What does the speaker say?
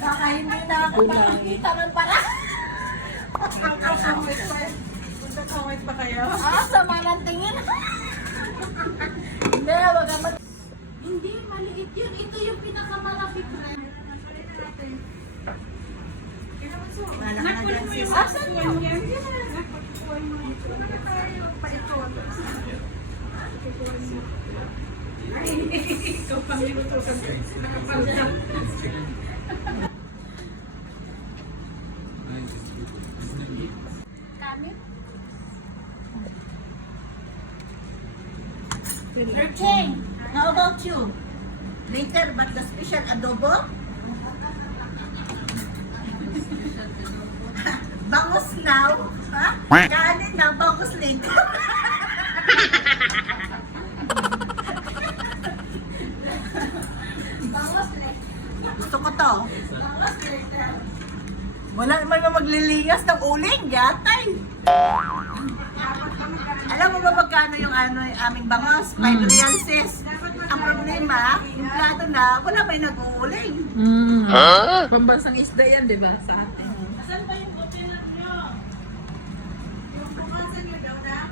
Baka hindi na ako makakita ng para. Magkakawit pa kayo? Sama ng tingin. Hindi, wag ka mag... Hindi, maliit yun. Ito yung pinakamalapit na. Asan yun? Ikaw pang linutusan. Nakapalda. Kami? 13. How about you? Later, but the special adobo? Bangus now? Ha? Kanin na, bangus later. Bangus later. Gusto ko to. Bangus later. Wala naman maglilingas ng uling, gatay. Alam mo ba magkano yung aming bangos? 5 reals. Ang problema, yung plato na, wala pa yung nag-uuling. Pambansang isda yan, di ba? Sa atin. Saan ba yung hotel nyo? Yung pumasan nyo daw na?